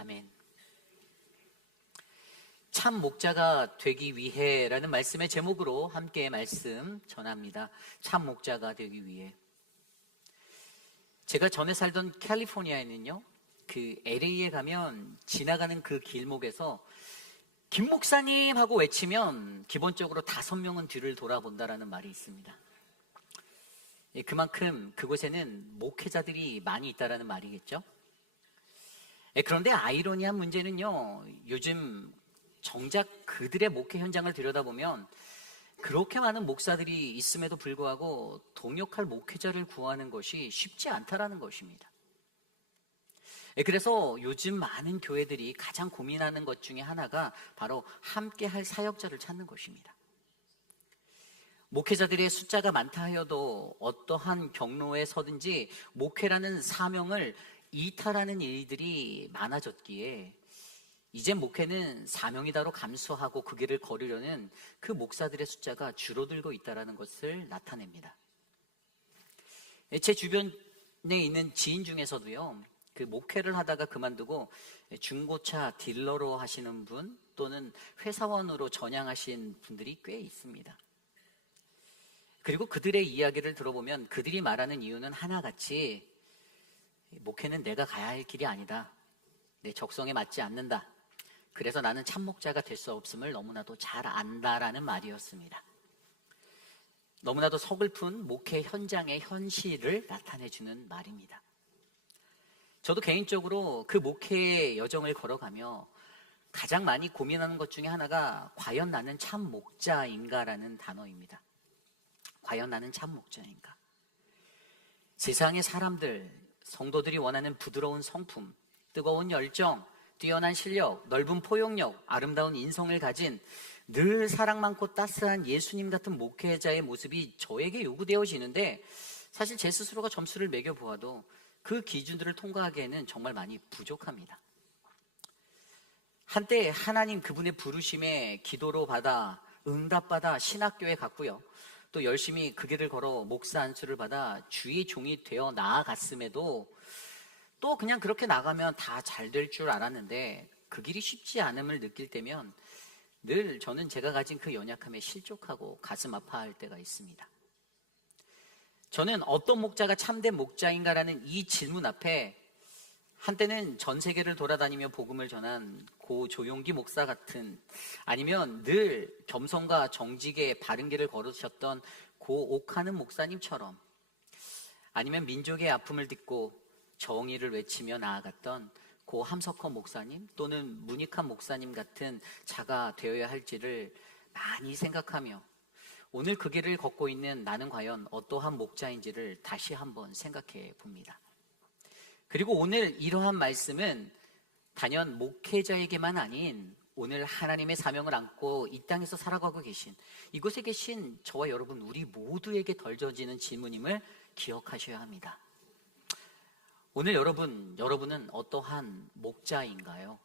아멘. 참 목자가 되기 위해라는 말씀의 제목으로 함께 말씀 전합니다. 참 목자가 되기 위해. 제가 전에 살던 캘리포니아에는요, 그 LA에 가면 지나가는 그 길목에서 김 목사님 하고 외치면 기본적으로 5명은 뒤를 돌아본다라는 말이 있습니다. 그만큼 그곳에는 목회자들이 많이 있다라는 말이겠죠. 그런데 아이러니한 문제는요, 요즘 정작 그들의 목회 현장을 들여다보면 그렇게 많은 목사들이 있음에도 불구하고 동역할 목회자를 구하는 것이 쉽지 않다라는 것입니다. 그래서 요즘 많은 교회들이 가장 고민하는 것 중에 하나가 바로 함께 할 사역자를 찾는 것입니다. 목회자들의 숫자가 많다 하여도 어떠한 경로에 서든지 목회라는 사명을 이탈하는 일들이 많아졌기에 이제 목회는 사명이다로 감수하고 그 길을 걸으려는 그 목사들의 숫자가 줄어들고 있다는 것을 나타냅니다. 제 주변에 있는 지인 중에서도요, 그 목회를 하다가 그만두고 중고차 딜러로 하시는 분 또는 회사원으로 전향하신 분들이 꽤 있습니다. 그리고 그들의 이야기를 들어보면 그들이 말하는 이유는 하나같이 목회는 내가 가야 할 길이 아니다. 내 적성에 맞지 않는다. 그래서 나는 참목자가 될 수 없음을 너무나도 잘 안다라는 말이었습니다. 너무나도 서글픈 목회 현장의 현실을 나타내주는 말입니다. 저도 개인적으로 그 목회의 여정을 걸어가며 가장 많이 고민하는 것 중에 하나가 과연 나는 참 목자인가라는 단어입니다. 과연 나는 참 목자인가? 세상의 사람들, 성도들이 원하는 부드러운 성품, 뜨거운 열정, 뛰어난 실력, 넓은 포용력, 아름다운 인성을 가진 늘 사랑 많고 따스한 예수님 같은 목회자의 모습이 저에게 요구되어지는데 사실 제 스스로가 점수를 매겨보아도 그 기준들을 통과하기에는 정말 많이 부족합니다. 한때 하나님 그분의 부르심에 기도로 받아 응답받아 신학교에 갔고요. 또 열심히 그 길을 걸어 목사 안수를 받아 주의 종이 되어 나아갔음에도 또 그냥 그렇게 나가면 다 잘 될 줄 알았는데 그 길이 쉽지 않음을 느낄 때면 늘 저는 제가 가진 그 연약함에 실족하고 가슴 아파할 때가 있습니다. 저는 어떤 목자가 참된 목자인가라는 이 질문 앞에 한때는 전 세계를 돌아다니며 복음을 전한 고 조용기 목사 같은, 아니면 늘 겸손과 정직의 바른 길을 걸으셨던 고 옥하는 목사님처럼, 아니면 민족의 아픔을 딛고 정의를 외치며 나아갔던 고 함석헌 목사님 또는 문익환 목사님 같은 자가 되어야 할지를 많이 생각하며 오늘 그 길을 걷고 있는 나는 과연 어떠한 목자인지를 다시 한번 생각해 봅니다. 그리고 오늘 이러한 말씀은 단연 목회자에게만 아닌 오늘 하나님의 사명을 안고 이 땅에서 살아가고 계신, 이곳에 계신 저와 여러분 우리 모두에게 던져지는 질문임을 기억하셔야 합니다. 오늘 여러분은 어떠한 목자인가요?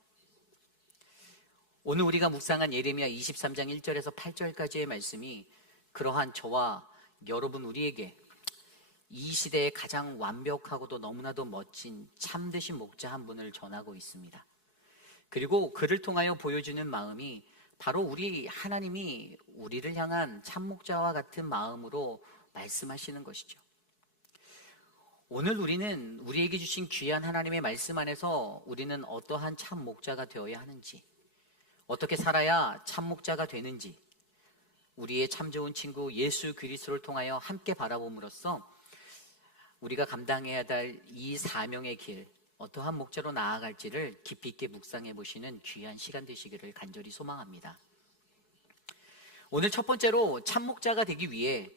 오늘 우리가 묵상한 예레미야 23장 1절에서 8절까지의 말씀이 그러한 저와 여러분 우리에게 이 시대에 가장 완벽하고도 너무나도 멋진 참되신 목자 한 분을 전하고 있습니다. 그리고 그를 통하여 보여주는 마음이 바로 우리 하나님이 우리를 향한 참목자와 같은 마음으로 말씀하시는 것이죠. 오늘 우리는 우리에게 주신 귀한 하나님의 말씀 안에서 우리는 어떠한 참목자가 되어야 하는지, 어떻게 살아야 참목자가 되는지, 우리의 참 좋은 친구 예수 그리스도를 통하여 함께 바라봄으로써 우리가 감당해야 될 이 사명의 길, 어떠한 목자로 나아갈지를 깊이 있게 묵상해 보시는 귀한 시간 되시기를 간절히 소망합니다. 오늘 첫 번째로 참목자가 되기 위해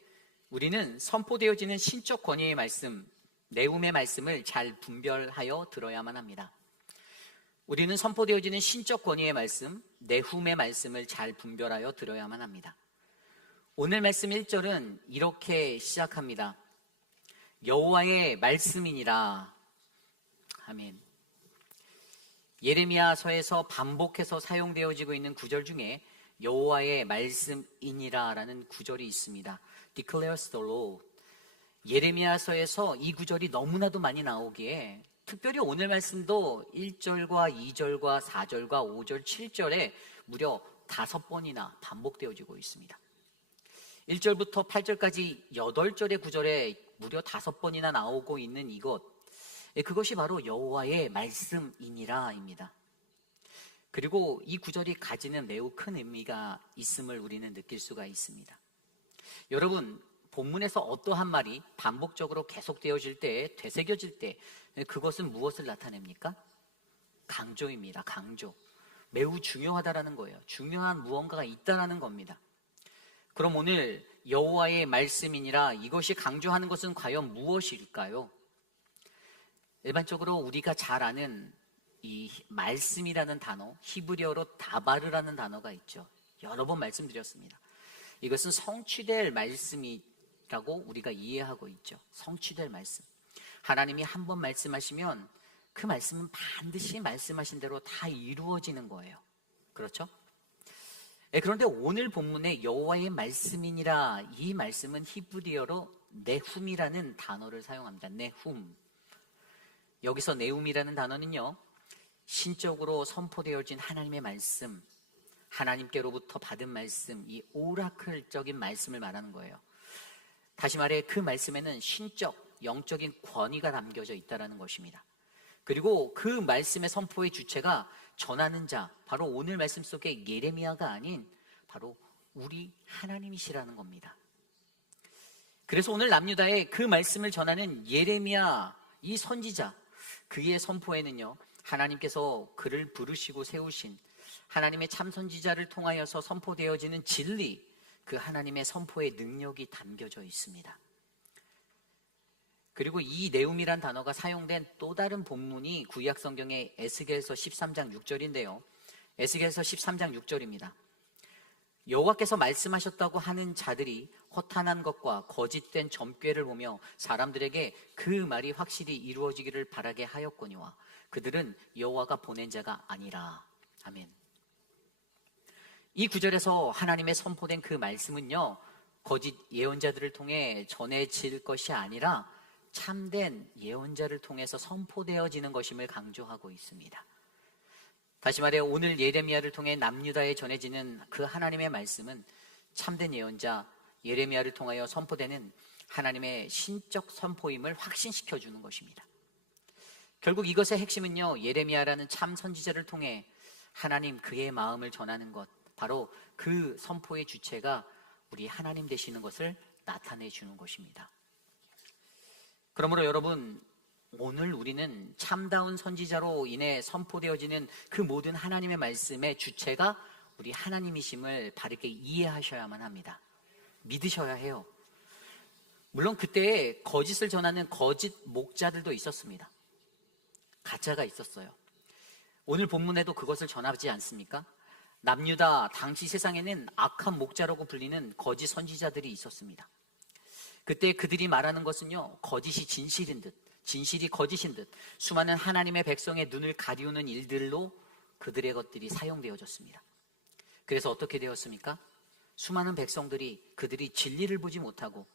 우리는 선포되어지는 신적 권위의 말씀, 내움의 말씀을 잘 분별하여 들어야만 합니다. 우리는 선포되어지는 신적 권위의 말씀, 내훔의 말씀을 잘 분별하여 들어야만 합니다. 오늘 말씀 1절은 이렇게 시작합니다. 여호와의 말씀이니라. 아멘. 예레미야서에서 반복해서 사용되어지고 있는 구절 중에 여호와의 말씀이니라 라는 구절이 있습니다. Declares the Lord. 예레미야서에서 이 구절이 너무나도 많이 나오기에 특별히 오늘 말씀도 1절과 2절과 4절과 5절, 7절에 무려 5번이나 반복되어지고 있습니다. 1절부터 8절까지 8절의 구절에 무려 5번이나 나오고 있는 이것, 그것이 바로 여호와의 말씀이니라입니다. 그리고 이 구절이 가지는 매우 큰 의미가 있음을 우리는 느낄 수가 있습니다. 여러분, 본문에서 어떠한 말이 반복적으로 계속되어질 때, 되새겨질 때 그것은 무엇을 나타냅니까? 강조입니다. 강조. 매우 중요하다라는 거예요. 중요한 무언가가 있다라는 겁니다. 그럼 오늘 여호와의 말씀이니라, 이것이 강조하는 것은 과연 무엇일까요? 일반적으로 우리가 잘 아는 이 말씀이라는 단어, 히브리어로 다바르라는 단어가 있죠. 여러 번 말씀드렸습니다. 이것은 성취될 말씀이라고 우리가 이해하고 있죠. 성취될 말씀. 하나님이 한 번 말씀하시면 그 말씀은 반드시 말씀하신 대로 다 이루어지는 거예요. 그렇죠? 그런데 오늘 본문의 여호와의 말씀이니라, 이 말씀은 히브리어로 네훔이라는 단어를 사용합니다. 네훔. 여기서 네훔이라는 단어는요, 신적으로 선포되어진 하나님의 말씀, 하나님께로부터 받은 말씀, 이 오라클적인 말씀을 말하는 거예요. 다시 말해 그 말씀에는 신적, 영적인 권위가 담겨져 있다는 것입니다. 그리고 그 말씀의 선포의 주체가 전하는 자, 바로 오늘 말씀 속에 예레미야가 아닌 바로 우리 하나님이시라는 겁니다. 그래서 오늘 남유다에 그 말씀을 전하는 예레미야, 이 선지자, 그의 선포에는요, 하나님께서 그를 부르시고 세우신 하나님의 참 선지자를 통하여서 선포되어지는 진리, 그 하나님의 선포의 능력이 담겨져 있습니다. 그리고 이 네움이란 단어가 사용된 또 다른 본문이 구약 성경의 에스겔서 13장 6절인데요. 에스겔서 13장 6절입니다. 여호와께서 말씀하셨다고 하는 자들이 허탄한 것과 거짓된 점괘를 보며 사람들에게 그 말이 확실히 이루어지기를 바라게 하였거니와 그들은 여호와가 보낸 자가 아니라. 아멘. 이 구절에서 하나님의 선포된 그 말씀은요, 거짓 예언자들을 통해 전해질 것이 아니라 참된 예언자를 통해서 선포되어지는 것임을 강조하고 있습니다. 다시 말해 오늘 예레미야를 통해 남유다에 전해지는 그 하나님의 말씀은 참된 예언자 예레미야를 통하여 선포되는 하나님의 신적 선포임을 확신시켜주는 것입니다. 결국 이것의 핵심은요, 예레미야라는 참 선지자를 통해 하나님 그의 마음을 전하는 것, 바로 그 선포의 주체가 우리 하나님 되시는 것을 나타내 주는 것입니다. 그러므로 여러분, 오늘 우리는 참다운 선지자로 인해 선포되어지는 그 모든 하나님의 말씀의 주체가 우리 하나님이심을 바르게 이해하셔야만 합니다. 믿으셔야 해요. 물론 그때에 거짓을 전하는 거짓 목자들도 있었습니다. 가짜가 있었어요. 오늘 본문에도 그것을 전하지 않습니까? 남유다 당시 세상에는 악한 목자라고 불리는 거짓 선지자들이 있었습니다. 그때 그들이 말하는 것은요, 거짓이 진실인 듯, 진실이 거짓인 듯 수많은 하나님의 백성의 눈을 가리우는 일들로 그들의 것들이 사용되어졌습니다. 그래서 어떻게 되었습니까? 수많은 백성들이 그들이 진리를 보지 못하고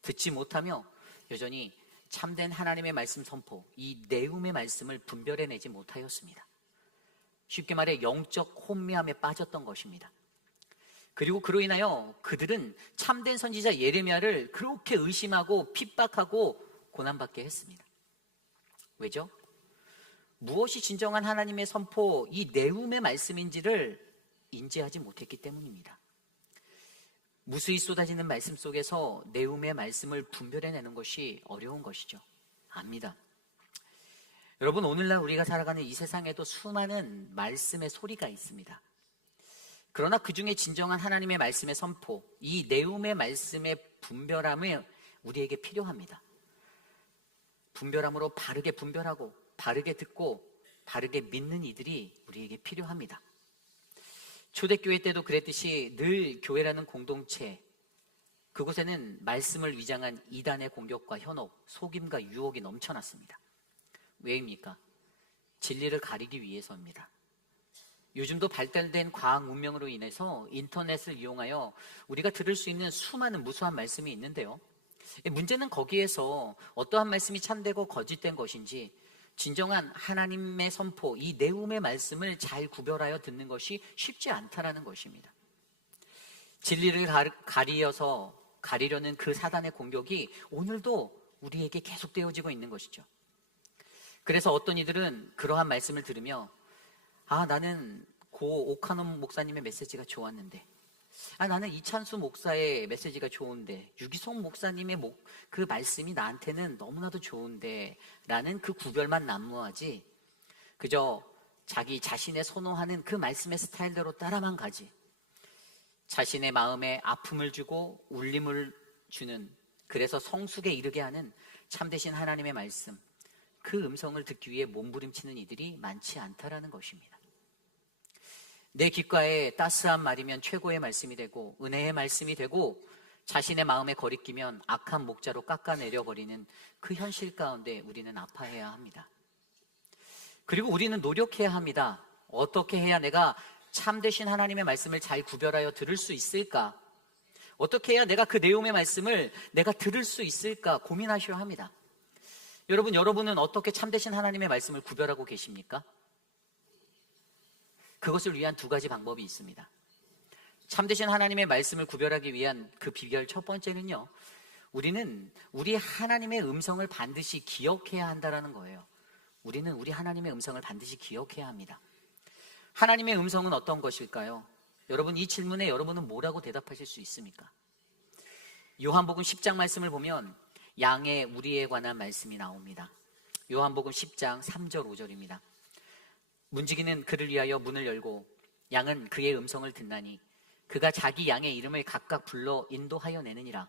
듣지 못하며 여전히 참된 하나님의 말씀 선포, 이 네움의 말씀을 분별해내지 못하였습니다. 쉽게 말해 영적 혼미함에 빠졌던 것입니다. 그리고 그로 인하여 그들은 참된 선지자 예레미야를 그렇게 의심하고 핍박하고 고난받게 했습니다. 왜죠? 무엇이 진정한 하나님의 선포, 이 네움의 말씀인지를 인지하지 못했기 때문입니다. 무수히 쏟아지는 말씀 속에서 네움의 말씀을 분별해내는 것이 어려운 것이죠. 압니다. 여러분, 오늘날 우리가 살아가는 이 세상에도 수많은 말씀의 소리가 있습니다. 그러나 그 중에 진정한 하나님의 말씀의 선포, 이 네움의 말씀의 분별함이 우리에게 필요합니다. 분별함으로 바르게 분별하고 바르게 듣고 바르게 믿는 이들이 우리에게 필요합니다. 초대교회 때도 그랬듯이 늘 교회라는 공동체, 그곳에는 말씀을 위장한 이단의 공격과 현혹, 속임과 유혹이 넘쳐났습니다. 왜입니까? 진리를 가리기 위해서입니다. 요즘도 발달된 과학 문명으로 인해서 인터넷을 이용하여 우리가 들을 수 있는 수많은 무수한 말씀이 있는데요. 문제는 거기에서 어떠한 말씀이 참되고 거짓된 것인지 진정한 하나님의 선포, 이 내음의 말씀을 잘 구별하여 듣는 것이 쉽지 않다라는 것입니다. 진리를 가리려는 그 사단의 공격이 오늘도 우리에게 계속되어지고 있는 것이죠. 그래서 어떤 이들은 그러한 말씀을 들으며 나는 고 오카노 목사님의 메시지가 좋았는데, 나는 이찬수 목사의 메시지가 좋은데, 유기송 목사님의 그 말씀이 나한테는 너무나도 좋은데 라는 그 구별만 난무하지, 그저 자기 자신의 선호하는 그 말씀의 스타일대로 따라만 가지, 자신의 마음에 아픔을 주고 울림을 주는, 그래서 성숙에 이르게 하는 참되신 하나님의 말씀, 그 음성을 듣기 위해 몸부림치는 이들이 많지 않다라는 것입니다. 내 귓가에 따스한 말이면 최고의 말씀이 되고 은혜의 말씀이 되고, 자신의 마음에 거리끼면 악한 목자로 깎아내려버리는 그 현실 가운데 우리는 아파해야 합니다. 그리고 우리는 노력해야 합니다. 어떻게 해야 내가 참되신 하나님의 말씀을 잘 구별하여 들을 수 있을까? 어떻게 해야 내가 그 내용의 말씀을 내가 들을 수 있을까 고민하셔야 합니다. 여러분은 어떻게 참되신 하나님의 말씀을 구별하고 계십니까? 그것을 위한 두 가지 방법이 있습니다. 참되신 하나님의 말씀을 구별하기 위한 그 비결 첫 번째는요, 우리는 우리 하나님의 음성을 반드시 기억해야 한다는 거예요. 우리는 우리 하나님의 음성을 반드시 기억해야 합니다. 하나님의 음성은 어떤 것일까요? 여러분, 이 질문에 여러분은 뭐라고 대답하실 수 있습니까? 요한복음 10장 말씀을 보면 양의 우리에 관한 말씀이 나옵니다. 요한복음 10장 3절 5절입니다. 문지기는 그를 위하여 문을 열고 양은 그의 음성을 듣나니 그가 자기 양의 이름을 각각 불러 인도하여 내느니라.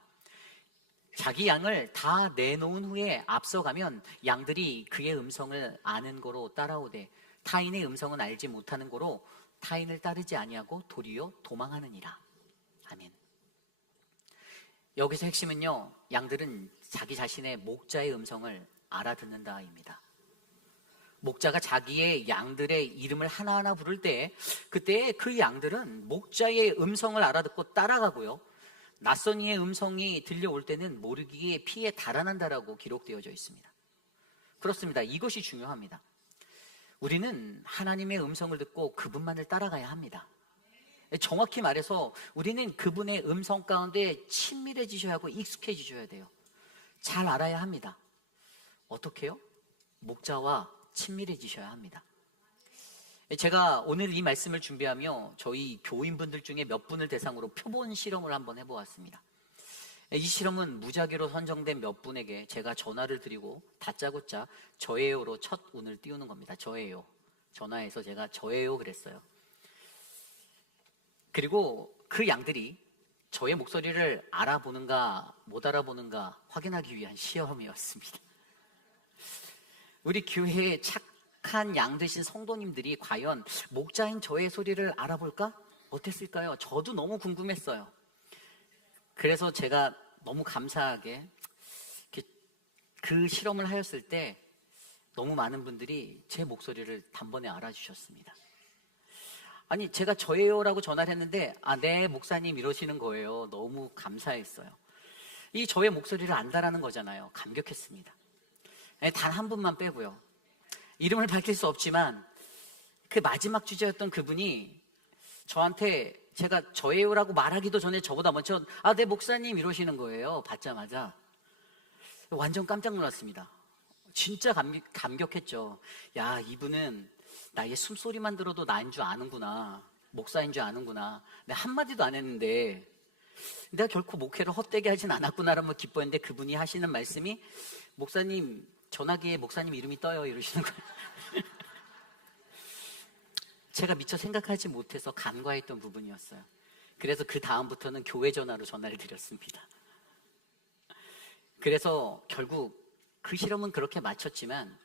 자기 양을 다 내놓은 후에 앞서가면 양들이 그의 음성을 아는 거로 따라오되, 타인의 음성은 알지 못하는 거로 타인을 따르지 아니하고 도리어 도망하느니라. 아멘. 여기서 핵심은요, 양들은 자기 자신의 목자의 음성을 알아듣는다입니다. 목자가 자기의 양들의 이름을 하나하나 부를 때, 그때 그 양들은 목자의 음성을 알아듣고 따라가고요, 낯선 이의 음성이 들려올 때는 모르기에 피해 달아난다라고 기록되어져 있습니다. 그렇습니다. 이것이 중요합니다. 우리는 하나님의 음성을 듣고 그분만을 따라가야 합니다. 정확히 말해서 우리는 그분의 음성 가운데 친밀해지셔야 하고 익숙해지셔야 돼요. 잘 알아야 합니다. 어떻게요? 목자와 친밀해지셔야 합니다. 제가 오늘 이 말씀을 준비하며 저희 교인분들 중에 몇 분을 대상으로 표본 실험을 한번 해보았습니다. 이 실험은 무작위로 선정된 몇 분에게 제가 전화를 드리고 다짜고짜 저예요로 첫 운을 띄우는 겁니다. 저예요. 전화해서 제가 저예요 그랬어요. 그리고 그 양들이 저의 목소리를 알아보는가 못 알아보는가 확인하기 위한 시험이었습니다. 우리 교회에 착한 양 되신 성도님들이 과연 목자인 저의 소리를 알아볼까? 어땠을까요? 저도 너무 궁금했어요. 그래서 제가 너무 감사하게 그 실험을 하였을 때 너무 많은 분들이 제 목소리를 단번에 알아주셨습니다. 아니, 제가 저예요라고 전화를 했는데 네 목사님 이러시는 거예요. 너무 감사했어요. 이 저의 목소리를 안다라는 거잖아요. 감격했습니다. 단 한 분만 빼고요. 이름을 밝힐 수 없지만 그 마지막 주제였던 그분이 저한테 제가 저예요라고 말하기도 전에 저보다 먼저 네 목사님 이러시는 거예요. 받자마자 완전 깜짝 놀랐습니다. 진짜 감격했죠. 야, 이분은 나의 숨소리만 들어도 나인 줄 아는구나, 목사인 줄 아는구나. 내가 한마디도 안 했는데 내가 결코 목회를 헛되게 하진 않았구나라고 기뻐했는데, 그분이 하시는 말씀이 목사님 전화기에 목사님 이름이 떠요 이러시는 거예요. 제가 미처 생각하지 못해서 간과했던 부분이었어요. 그래서 그 다음부터는 교회 전화로 전화를 드렸습니다. 그래서 결국 그 실험은 그렇게 마쳤지만,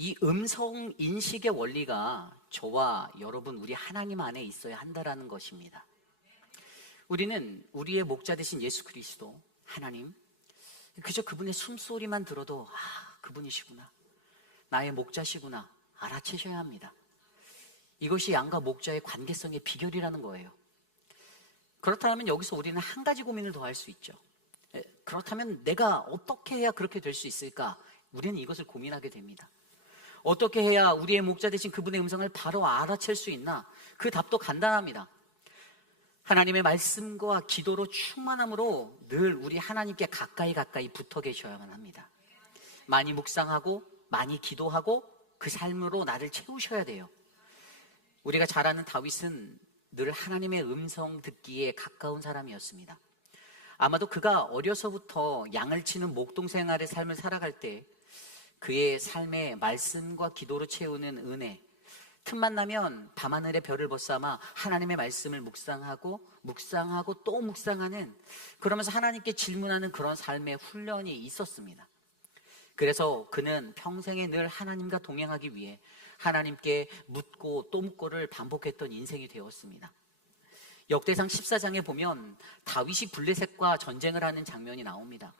이 음성 인식의 원리가 저와 여러분 우리 하나님 안에 있어야 한다라는 것입니다. 우리는 우리의 목자 되신 예수 그리스도 하나님, 그저 그분의 숨소리만 들어도 그분이시구나, 나의 목자시구나 알아채셔야 합니다. 이것이 양과 목자의 관계성의 비결이라는 거예요. 그렇다면 여기서 우리는 한 가지 고민을 더 할 수 있죠. 그렇다면 내가 어떻게 해야 그렇게 될 수 있을까? 우리는 이것을 고민하게 됩니다. 어떻게 해야 우리의 목자 되신 그분의 음성을 바로 알아챌 수 있나? 그 답도 간단합니다. 하나님의 말씀과 기도로 충만함으로 늘 우리 하나님께 가까이 붙어 계셔야만 합니다. 많이 묵상하고 많이 기도하고 그 삶으로 나를 채우셔야 돼요. 우리가 잘 아는 다윗은 늘 하나님의 음성 듣기에 가까운 사람이었습니다. 아마도 그가 어려서부터 양을 치는 목동 생활의 삶을 살아갈 때 그의 삶에 말씀과 기도로 채우는 은혜, 틈만 나면 밤하늘의 별을 벗삼아 하나님의 말씀을 묵상하고 또 묵상하는, 그러면서 하나님께 질문하는 그런 삶의 훈련이 있었습니다. 그래서 그는 평생에 늘 하나님과 동행하기 위해 하나님께 묻고 또 묻고를 반복했던 인생이 되었습니다. 역대상 14장에 보면 다윗이 블레셋과 전쟁을 하는 장면이 나옵니다.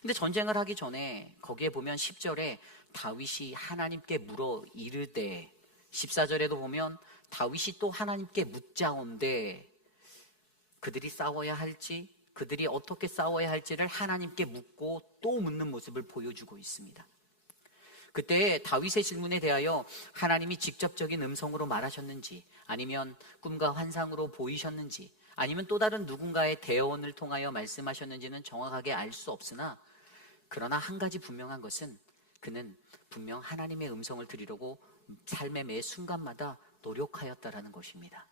근데 전쟁을 하기 전에 거기에 보면 10절에 다윗이 하나님께 물어 이르되, 14절에도 보면 다윗이 또 하나님께 묻자온데, 그들이 싸워야 할지, 그들이 어떻게 싸워야 할지를 하나님께 묻고 또 묻는 모습을 보여주고 있습니다. 그때 다윗의 질문에 대하여 하나님이 직접적인 음성으로 말하셨는지, 아니면 꿈과 환상으로 보이셨는지, 아니면 또 다른 누군가의 대언을 통하여 말씀하셨는지는 정확하게 알 수 없으나, 그러나 한 가지 분명한 것은 그는 분명 하나님의 음성을 들으려고 삶의 매 순간마다 노력하였다라는 것입니다.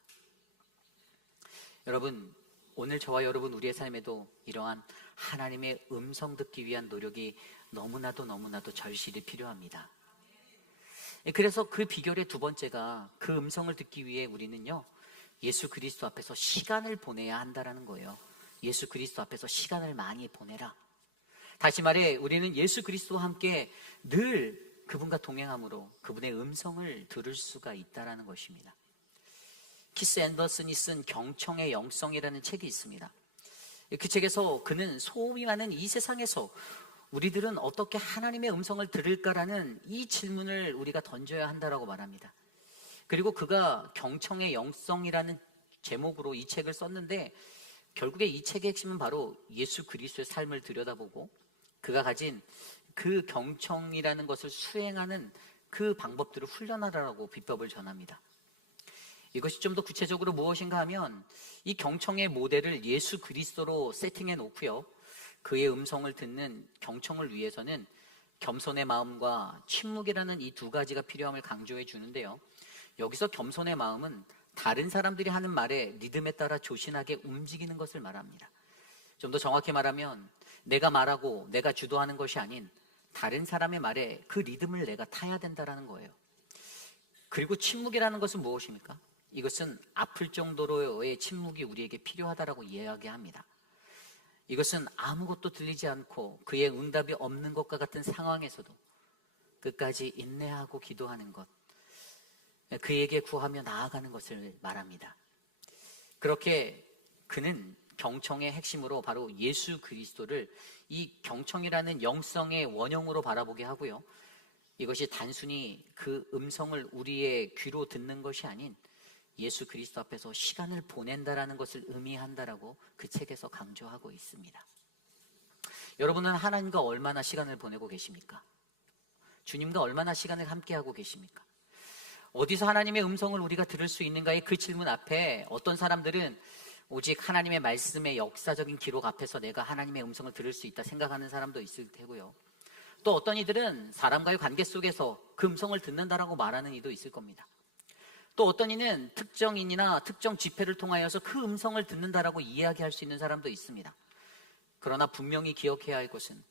여러분, 오늘 저와 여러분 우리의 삶에도 이러한 하나님의 음성 듣기 위한 노력이 너무나도 절실히 필요합니다. 그래서 그 비결의 두 번째가, 그 음성을 듣기 위해 우리는요, 예수 그리스도 앞에서 시간을 보내야 한다라는 거예요. 예수 그리스도 앞에서 시간을 많이 보내라. 다시 말해, 우리는 예수 그리스도와 함께 늘 그분과 동행함으로 그분의 음성을 들을 수가 있다라는 것입니다. 키스 앤더슨이 쓴 경청의 영성이라는 책이 있습니다. 그 책에서 그는 소음이 많은 이 세상에서 우리들은 어떻게 하나님의 음성을 들을까라는 이 질문을 우리가 던져야 한다라고 말합니다. 그리고 그가 경청의 영성이라는 제목으로 이 책을 썼는데, 결국에 이 책의 핵심은 바로 예수 그리스도의 삶을 들여다보고 그가 가진 그 경청이라는 것을 수행하는 그 방법들을 훈련하라고 비법을 전합니다. 이것이 좀 더 구체적으로 무엇인가 하면, 이 경청의 모델을 예수 그리스도로 세팅해 놓고요, 그의 음성을 듣는 경청을 위해서는 겸손의 마음과 침묵이라는 이 두 가지가 필요함을 강조해 주는데요, 여기서 겸손의 마음은 다른 사람들이 하는 말에 리듬에 따라 조신하게 움직이는 것을 말합니다. 좀 더 정확히 말하면 내가 말하고 내가 주도하는 것이 아닌 다른 사람의 말에 그 리듬을 내가 타야 된다는 거예요. 그리고 침묵이라는 것은 무엇입니까? 이것은 아플 정도로의 침묵이 우리에게 필요하다라고 이야기합니다. 이것은 아무것도 들리지 않고 그의 응답이 없는 것과 같은 상황에서도 끝까지 인내하고 기도하는 것, 그에게 구하며 나아가는 것을 말합니다. 그렇게 그는 경청의 핵심으로 바로 예수 그리스도를 이 경청이라는 영성의 원형으로 바라보게 하고요, 이것이 단순히 그 음성을 우리의 귀로 듣는 것이 아닌 예수 그리스도 앞에서 시간을 보낸다라는 것을 의미한다라고 그 책에서 강조하고 있습니다. 여러분은 하나님과 얼마나 시간을 보내고 계십니까? 주님과 얼마나 시간을 함께하고 계십니까? 어디서 하나님의 음성을 우리가 들을 수 있는가의 그 질문 앞에 어떤 사람들은 오직 하나님의 말씀의 역사적인 기록 앞에서 내가 하나님의 음성을 들을 수 있다 생각하는 사람도 있을 테고요, 또 어떤 이들은 사람과의 관계 속에서 그 음성을 듣는다라고 말하는 이도 있을 겁니다. 또 어떤 이는 특정인이나 특정 집회를 통하여서 그 음성을 듣는다라고 이야기할 수 있는 사람도 있습니다. 그러나 분명히 기억해야 할 것은,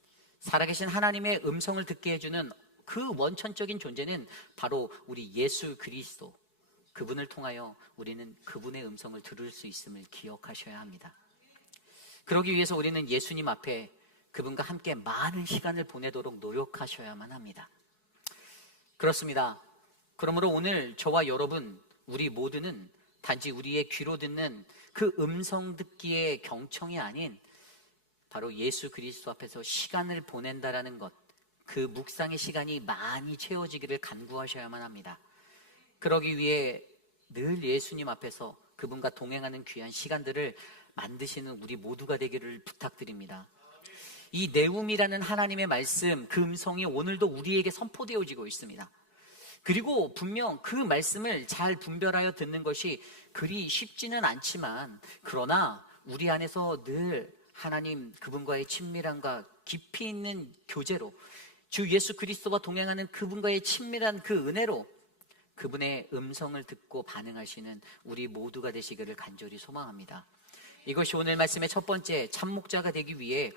살아계신 하나님의 음성을 듣게 해주는 그 원천적인 존재는 바로 우리 예수 그리스도, 그분을 통하여 우리는 그분의 음성을 들을 수 있음을 기억하셔야 합니다. 그러기 위해서 우리는 예수님 앞에 그분과 함께 많은 시간을 보내도록 노력하셔야만 합니다. 그렇습니다. 그러므로 오늘 저와 여러분, 우리 모두는 단지 우리의 귀로 듣는 그 음성 듣기의 경청이 아닌 바로 예수 그리스도 앞에서 시간을 보낸다라는 것, 그 묵상의 시간이 많이 채워지기를 간구하셔야만 합니다. 그러기 위해 늘 예수님 앞에서 그분과 동행하는 귀한 시간들을 만드시는 우리 모두가 되기를 부탁드립니다. 이 내움이라는 하나님의 말씀, 그 음성이 오늘도 우리에게 선포되어지고 있습니다. 그리고 분명 그 말씀을 잘 분별하여 듣는 것이 그리 쉽지는 않지만, 그러나 우리 안에서 늘 하나님 그분과의 친밀함과 깊이 있는 교제로, 주 예수 그리스도와 동행하는 그분과의 친밀한 그 은혜로 그분의 음성을 듣고 반응하시는 우리 모두가 되시기를 간절히 소망합니다. 이것이 오늘 말씀의 첫 번째, 참목자가 되기 위해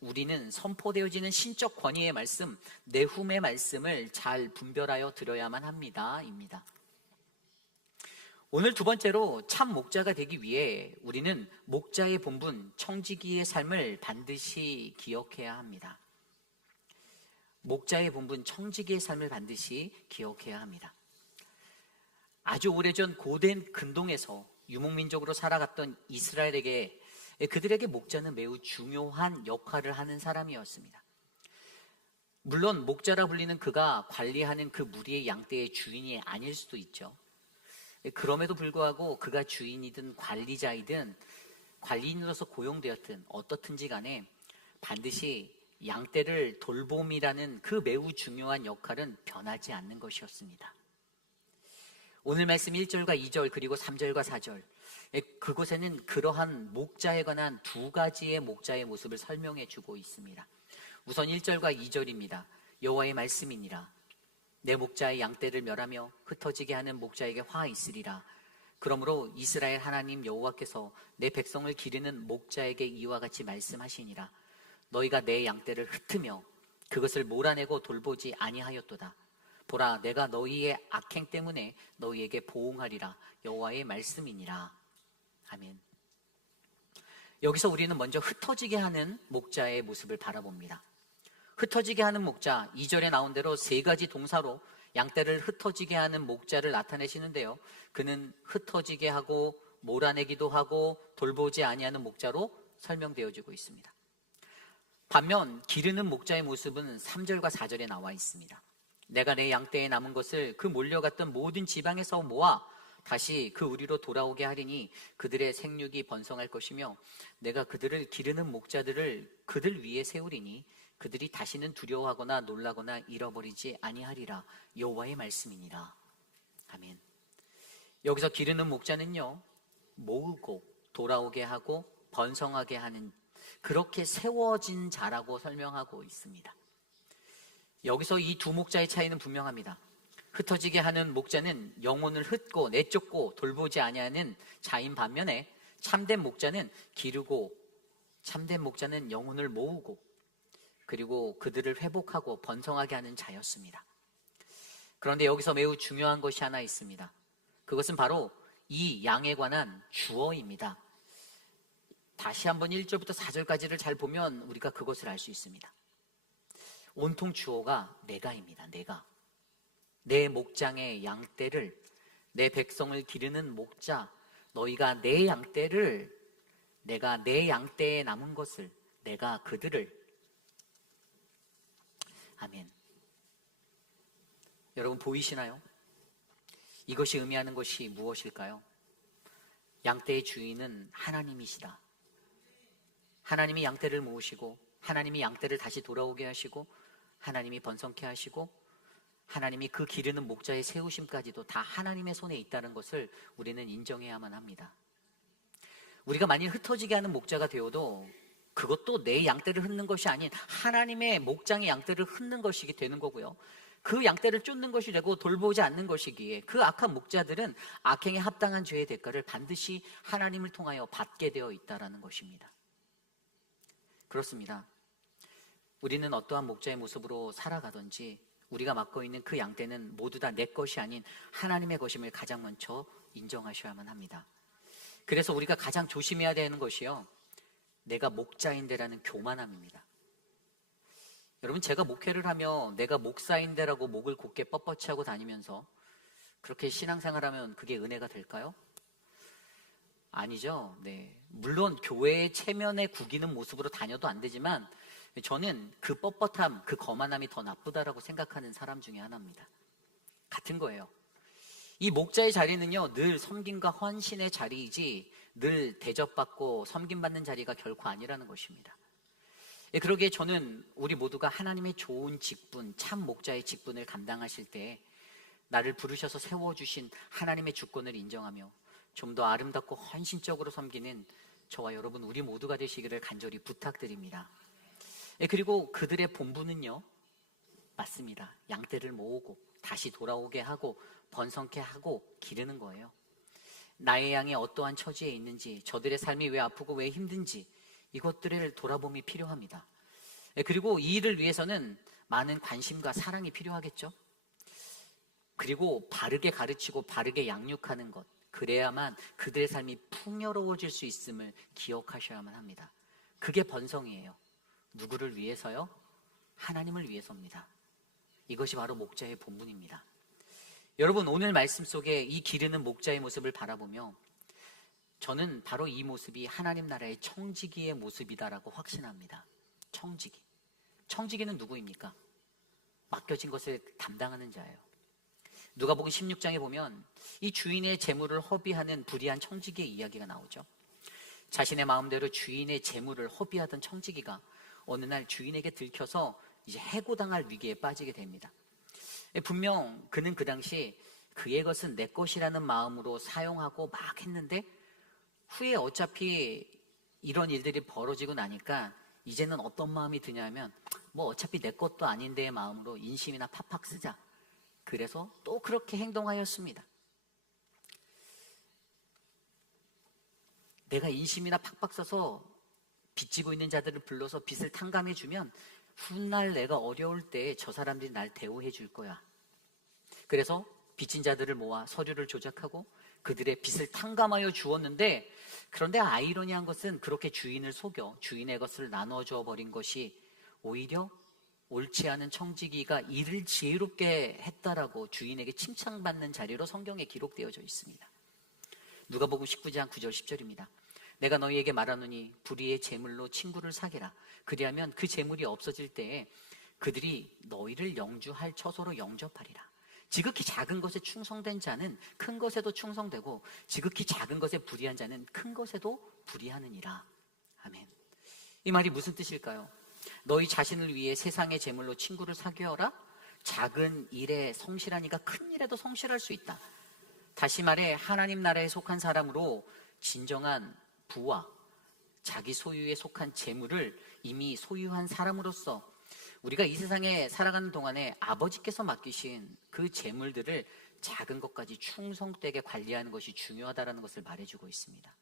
우리는 선포되어지는 신적 권위의 말씀, 내훔의 말씀을 잘 분별하여 들어야만 합니다. 입니다. 오늘 두 번째로 참 목자가 되기 위해 우리는 목자의 본분, 청지기의 삶을 반드시 기억해야 합니다. 목자의 본분, 청지기의 삶을 반드시 기억해야 합니다. 아주 오래전 고된 근동에서 유목민족으로 살아갔던 이스라엘에게, 그들에게 목자는 매우 중요한 역할을 하는 사람이었습니다. 물론 목자라 불리는 그가 관리하는 그 무리의 양떼의 주인이 아닐 수도 있죠. 그럼에도 불구하고 그가 주인이든 관리자이든 관리인으로서 고용되었든 어떻든지 간에 반드시 양떼를 돌봄이라는 그 매우 중요한 역할은 변하지 않는 것이었습니다. 오늘 말씀 1절과 2절 그리고 3절과 4절, 그곳에는 그러한 목자에 관한 두 가지의 목자의 모습을 설명해 주고 있습니다. 우선 1절과 2절입니다. 여호와의 말씀이니라. 내 목자의 양떼를 멸하며 흩어지게 하는 목자에게 화 있으리라. 그러므로 이스라엘 하나님 여호와께서 내 백성을 기르는 목자에게 이와 같이 말씀하시니라. 너희가 내 양떼를 흩으며 그것을 몰아내고 돌보지 아니하였도다. 보라, 내가 너희의 악행 때문에 너희에게 보응하리라. 여호와의 말씀이니라. 아멘. 여기서 우리는 먼저 흩어지게 하는 목자의 모습을 바라봅니다. 흩어지게 하는 목자, 2절에 나온 대로 세 가지 동사로 양떼를 흩어지게 하는 목자를 나타내시는데요, 그는 흩어지게 하고 몰아내기도 하고 돌보지 아니하는 목자로 설명되어지고 있습니다. 반면 기르는 목자의 모습은 3절과 4절에 나와 있습니다. 내가 내 양떼에 남은 것을 그 몰려갔던 모든 지방에서 모아 다시 그 우리로 돌아오게 하리니 그들의 생육이 번성할 것이며 내가 그들을 기르는 목자들을 그들 위에 세우리니 그들이 다시는 두려워하거나 놀라거나 잃어버리지 아니하리라. 여호와의 말씀이니라. 아멘. 여기서 기르는 목자는요, 모으고 돌아오게 하고 번성하게 하는, 그렇게 세워진 자라고 설명하고 있습니다. 여기서 이 두 목자의 차이는 분명합니다. 흩어지게 하는 목자는 영혼을 흩고 내쫓고 돌보지 아니하는 자인 반면에 참된 목자는 기르고, 참된 목자는 영혼을 모으고 그리고 그들을 회복하고 번성하게 하는 자였습니다. 그런데 여기서 매우 중요한 것이 하나 있습니다. 그것은 바로 이 양에 관한 주어입니다. 다시 한번 1절부터 4절까지를 잘 보면 우리가 그것을 알 수 있습니다. 온통 주어가 내가입니다. 내가. 내 목장의 양떼를, 내 백성을 기르는 목자, 너희가 내 양떼를, 내가 내 양떼에 남은 것을, 내가 그들을. 아멘. 여러분 보이시나요? 이것이 의미하는 것이 무엇일까요? 양떼의 주인은 하나님이시다. 하나님이 양떼를 모으시고 하나님이 양떼를 다시 돌아오게 하시고 하나님이 번성케 하시고 하나님이 그 기르는 목자의 세우심까지도 다 하나님의 손에 있다는 것을 우리는 인정해야만 합니다. 우리가 만일 흩어지게 하는 목자가 되어도 그것도 내 양떼를 흩는 것이 아닌 하나님의 목장의 양떼를 흩는 것이 되는 거고요, 그 양떼를 쫓는 것이 되고 돌보지 않는 것이기에 그 악한 목자들은 악행에 합당한 죄의 대가를 반드시 하나님을 통하여 받게 되어 있다는 것입니다. 그렇습니다. 우리는 어떠한 목자의 모습으로 살아가든지 우리가 맡고 있는 그 양떼는 모두 다 내 것이 아닌 하나님의 것임을 가장 먼저 인정하셔야만 합니다. 그래서 우리가 가장 조심해야 되는 것이요, 내가 목자인데라는 교만함입니다. 여러분, 제가 목회를 하며 내가 목사인데라고 목을 곧게 뻣뻣이 하고 다니면서 그렇게 신앙생활하면 그게 은혜가 될까요? 아니죠. 네. 물론 교회의 체면에 구기는 모습으로 다녀도 안 되지만 저는 그 뻣뻣함, 그 거만함이 더 나쁘다라고 생각하는 사람 중에 하나입니다. 같은 거예요. 이 목자의 자리는요, 늘 섬김과 헌신의 자리이지 늘 대접받고 섬김받는 자리가 결코 아니라는 것입니다. 그러기에 저는 우리 모두가 하나님의 좋은 직분, 참 목자의 직분을 감당하실 때 나를 부르셔서 세워주신 하나님의 주권을 인정하며 좀 더 아름답고 헌신적으로 섬기는 저와 여러분 우리 모두가 되시기를 간절히 부탁드립니다. 그리고 그들의 본분은요, 맞습니다. 양떼를 모으고 다시 돌아오게 하고 번성케 하고 기르는 거예요. 나의 양이 어떠한 처지에 있는지, 저들의 삶이 왜 아프고 왜 힘든지 이것들을 돌아봄이 필요합니다. 그리고 이 일을 위해서는 많은 관심과 사랑이 필요하겠죠. 그리고 바르게 가르치고 바르게 양육하는 것, 그래야만 그들의 삶이 풍요로워질 수 있음을 기억하셔야만 합니다. 그게 번성이에요. 누구를 위해서요? 하나님을 위해서입니다. 이것이 바로 목자의 본분입니다. 여러분, 오늘 말씀 속에 이 기르는 목자의 모습을 바라보며 저는 바로 이 모습이 하나님 나라의 청지기의 모습이다라고 확신합니다. 청지기. 청지기는 누구입니까? 맡겨진 것을 담당하는 자예요. 누가복음 16장에 보면 이 주인의 재물을 허비하는 불의한 청지기의 이야기가 나오죠. 자신의 마음대로 주인의 재물을 허비하던 청지기가 어느 날 주인에게 들켜서 이제 해고당할 위기에 빠지게 됩니다. 분명 그는 그 당시 그의 것은 내 것이라는 마음으로 사용하고 막 했는데 후에 어차피 이런 일들이 벌어지고 나니까 이제는 어떤 마음이 드냐면 뭐 어차피 내 것도 아닌데의 마음으로 인심이나 팍팍 쓰자. 그래서 또 그렇게 행동하였습니다. 내가 인심이나 팍팍 써서 빚지고 있는 자들을 불러서 빚을 탕감해주면 훗날 내가 어려울 때 저 사람들이 날 대우해 줄 거야. 그래서 빚진 자들을 모아 서류를 조작하고 그들의 빚을 탕감하여 주었는데, 그런데 아이러니한 것은 그렇게 주인을 속여 주인의 것을 나눠줘 버린 것이 오히려 옳지 않은 청지기가 일을 지혜롭게 했다라고 주인에게 칭찬받는 자리로 성경에 기록되어져 있습니다. 누가복음 19장 9절 10절입니다. 내가 너희에게 말하노니 불의의 재물로 친구를 사귀라. 그리하면 그 재물이 없어질 때에 그들이 너희를 영주할 처소로 영접하리라. 지극히 작은 것에 충성된 자는 큰 것에도 충성되고 지극히 작은 것에 불의한 자는 큰 것에도 불의하느니라. 아멘. 이 말이 무슨 뜻일까요? 너희 자신을 위해 세상의 재물로 친구를 사귀어라. 작은 일에 성실한 이가 큰 일에도 성실할 수 있다. 다시 말해 하나님 나라에 속한 사람으로 진정한 부와 자기 소유에 속한 재물을 이미 소유한 사람으로서 우리가 이 세상에 살아가는 동안에 아버지께서 맡기신 그 재물들을 작은 것까지 충성되게 관리하는 것이 중요하다는 것을 말해주고 있습니다.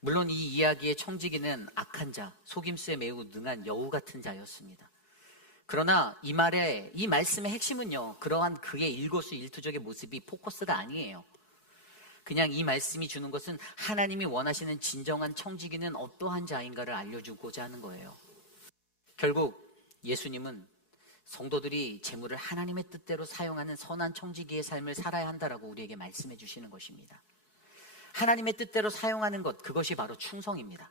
물론 이 이야기의 청지기는 악한 자, 속임수에 매우 능한 여우 같은 자였습니다. 그러나 이 말씀의 핵심은요, 그러한 그의 일거수일투족의 모습이 포커스가 아니에요. 그냥 이 말씀이 주는 것은 하나님이 원하시는 진정한 청지기는 어떠한 자인가를 알려주고자 하는 거예요. 결국 예수님은 성도들이 재물을 하나님의 뜻대로 사용하는 선한 청지기의 삶을 살아야 한다라고 우리에게 말씀해 주시는 것입니다. 하나님의 뜻대로 사용하는 것, 그것이 바로 충성입니다.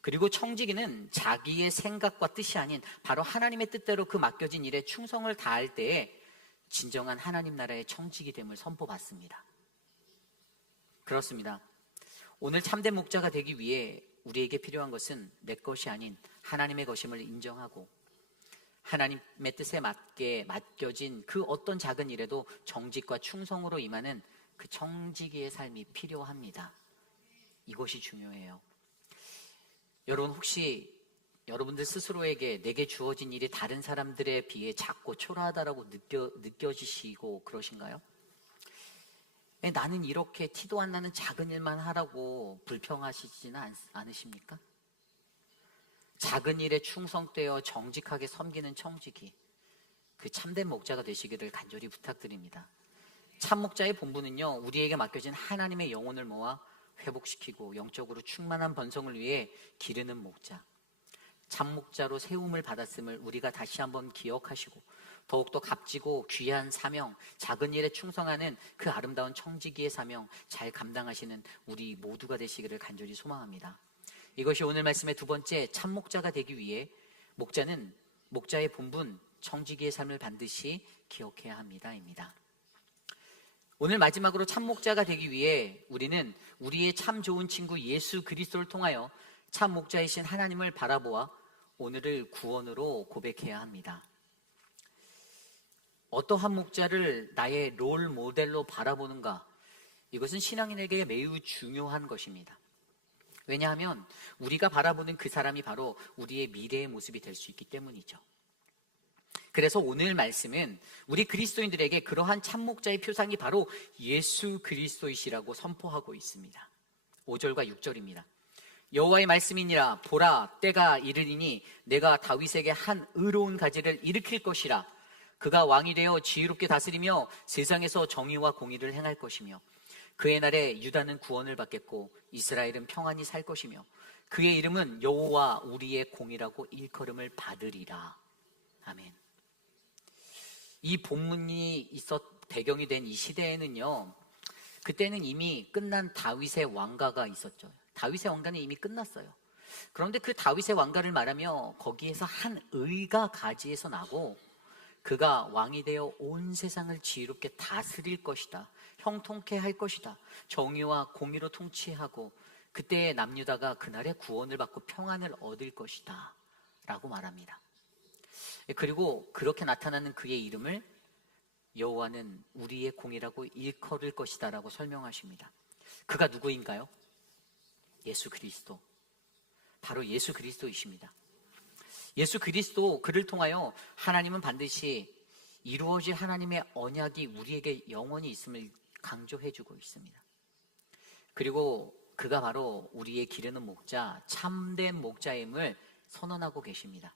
그리고 청지기는 자기의 생각과 뜻이 아닌 바로 하나님의 뜻대로 그 맡겨진 일에 충성을 다할 때에 진정한 하나님 나라의 청지기됨을 선포받습니다. 그렇습니다. 오늘 참된 목자가 되기 위해 우리에게 필요한 것은 내 것이 아닌 하나님의 것임을 인정하고 하나님의 뜻에 맞게 맡겨진 그 어떤 작은 일에도 정직과 충성으로 임하는 그 청지기의 삶이 필요합니다. 이것이 중요해요. 여러분, 혹시 여러분들 스스로에게 내게 주어진 일이 다른 사람들에 비해 작고 초라하다라고 느껴지시고 그러신가요? 나는 이렇게 티도 안 나는 작은 일만 하라고 불평하시지는 않으십니까? 작은 일에 충성되어 정직하게 섬기는 청지기, 그 참된 목자가 되시기를 간절히 부탁드립니다. 참 목자의 본분은요, 우리에게 맡겨진 하나님의 영혼을 모아 회복시키고 영적으로 충만한 번성을 위해 기르는 목자, 참 목자로 세움을 받았음을 우리가 다시 한번 기억하시고 더욱더 값지고 귀한 사명, 작은 일에 충성하는 그 아름다운 청지기의 사명 잘 감당하시는 우리 모두가 되시기를 간절히 소망합니다. 이것이 오늘 말씀의 두 번째, 참 목자가 되기 위해 목자는 목자의 본분, 청지기의 삶을 반드시 기억해야 합니다입니다. 오늘 마지막으로 참 목자가 되기 위해 우리는 우리의 참 좋은 친구 예수 그리스도를 통하여 참 목자이신 하나님을 바라보아 오늘을 구원으로 고백해야 합니다. 어떠한 목자를 나의 롤 모델로 바라보는가? 이것은 신앙인에게 매우 중요한 것입니다. 왜냐하면 우리가 바라보는 그 사람이 바로 우리의 미래의 모습이 될 수 있기 때문이죠. 그래서 오늘 말씀은 우리 그리스도인들에게 그러한 참목자의 표상이 바로 예수 그리스도이시라고 선포하고 있습니다. 5절과 6절입니다. 여호와의 말씀이니라. 보라, 때가 이르리니 내가 다윗에게 한 의로운 가지를 일으킬 것이라. 그가 왕이 되어 지혜롭게 다스리며 세상에서 정의와 공의를 행할 것이며 그의 날에 유다는 구원을 받겠고 이스라엘은 평안히 살 것이며 그의 이름은 여호와 우리의 공이라고 일컬음을 받으리라. 아멘. 이 본문이 배경이 된 이 시대에는요, 그때는 이미 끝난 다윗의 왕가가 있었죠. 다윗의 왕가는 이미 끝났어요. 그런데 그 다윗의 왕가를 말하며 거기에서 한 의가 가지에서 나고 그가 왕이 되어 온 세상을 지혜롭게 다스릴 것이다. 형통케 할 것이다. 정의와 공의로 통치하고 그때의 남유다가 그날의 구원을 받고 평안을 얻을 것이다 라고 말합니다. 그리고 그렇게 나타나는 그의 이름을 여호와는 우리의 공이라고 일컬을 것이다 라고 설명하십니다. 그가 누구인가요? 예수 그리스도. 바로 예수 그리스도이십니다. 예수 그리스도, 그를 통하여 하나님은 반드시 이루어질 하나님의 언약이 우리에게 영원히 있음을 강조해주고 있습니다. 그리고 그가 바로 우리의 기르는 목자, 참된 목자임을 선언하고 계십니다.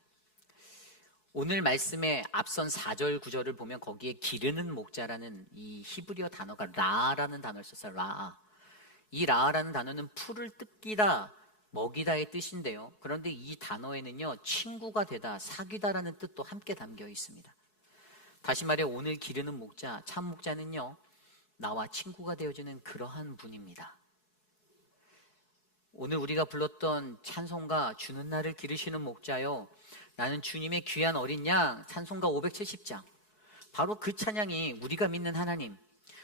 오늘 말씀의 앞선 4절, 9절을 보면 거기에 기르는 목자라는 이 히브리어 단어가 라라는 단어를 썼어요. 라. 이 라라는 단어는 풀을 뜯기다, 먹이다의 뜻인데요. 그런데 이 단어에는요, 친구가 되다, 사귀다라는 뜻도 함께 담겨 있습니다. 다시 말해 오늘 기르는 목자, 참 목자는요, 나와 친구가 되어주는 그러한 분입니다. 오늘 우리가 불렀던 찬송가 주는 나를 기르시는 목자요, 나는 주님의 귀한 어린 양, 찬송가 570장. 바로 그 찬양이 우리가 믿는 하나님,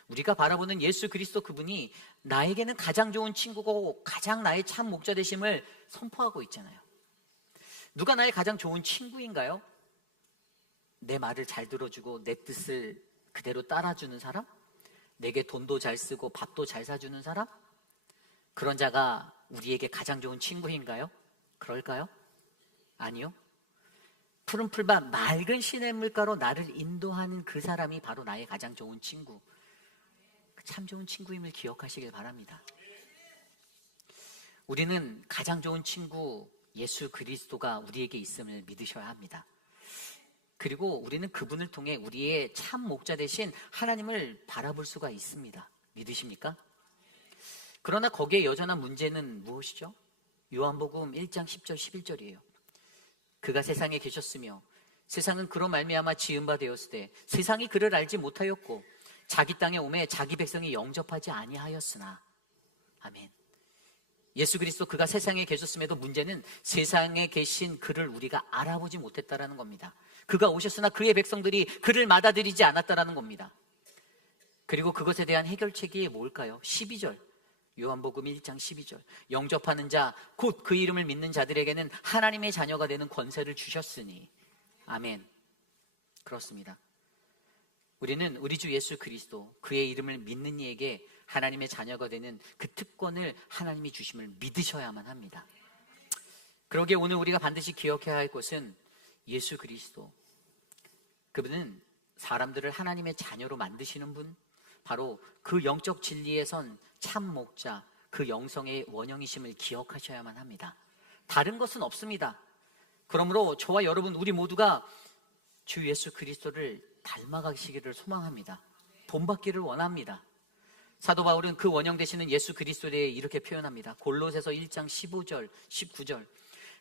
우리가 바라보는 예수 그리스도 그분이 나에게는 가장 좋은 친구고 가장 나의 참 목자 되심을 선포하고 있잖아요. 누가 나의 가장 좋은 친구인가요? 내 말을 잘 들어주고 내 뜻을 그대로 따라주는 사람? 내게 돈도 잘 쓰고 밥도 잘 사주는 사람? 그런 자가 우리에게 가장 좋은 친구인가요? 그럴까요? 아니요. 푸른 풀밭 맑은 시냇물가로 나를 인도하는 그 사람이 바로 나의 가장 좋은 친구, 참 좋은 친구임을 기억하시길 바랍니다. 우리는 가장 좋은 친구 예수 그리스도가 우리에게 있음을 믿으셔야 합니다. 그리고 우리는 그분을 통해 우리의 참 목자 되신 하나님을 바라볼 수가 있습니다. 믿으십니까? 그러나 거기에 여전한 문제는 무엇이죠? 요한복음 1장 10절 11절이에요. 그가 세상에 계셨으며 세상은 그로 말미암아 지은 바 되었으되 세상이 그를 알지 못하였고 자기 땅에 오매 자기 백성이 영접하지 아니하였으나. 아멘. 예수 그리스도 그가 세상에 계셨음에도 문제는 세상에 계신 그를 우리가 알아보지 못했다라는 겁니다. 그가 오셨으나 그의 백성들이 그를 받아들이지 않았다라는 겁니다. 그리고 그것에 대한 해결책이 뭘까요? 12절, 요한복음 1장 12절. 영접하는 자, 곧 그 이름을 믿는 자들에게는 하나님의 자녀가 되는 권세를 주셨으니. 아멘. 그렇습니다. 우리는 우리 주 예수 그리스도, 그의 이름을 믿는 이에게 하나님의 자녀가 되는 그 특권을 하나님이 주심을 믿으셔야만 합니다. 그러기에 오늘 우리가 반드시 기억해야 할 것은 예수 그리스도, 그분은 사람들을 하나님의 자녀로 만드시는 분, 바로 그 영적 진리에 선 참 목자, 그 영성의 원형이심을 기억하셔야만 합니다. 다른 것은 없습니다. 그러므로 저와 여러분 우리 모두가 주 예수 그리스도를 닮아가시기를 소망합니다. 본받기를 원합니다. 사도 바울은 그 원형 되시는 예수 그리스도에 대해 이렇게 표현합니다. 골로새서 1장 15절 19절.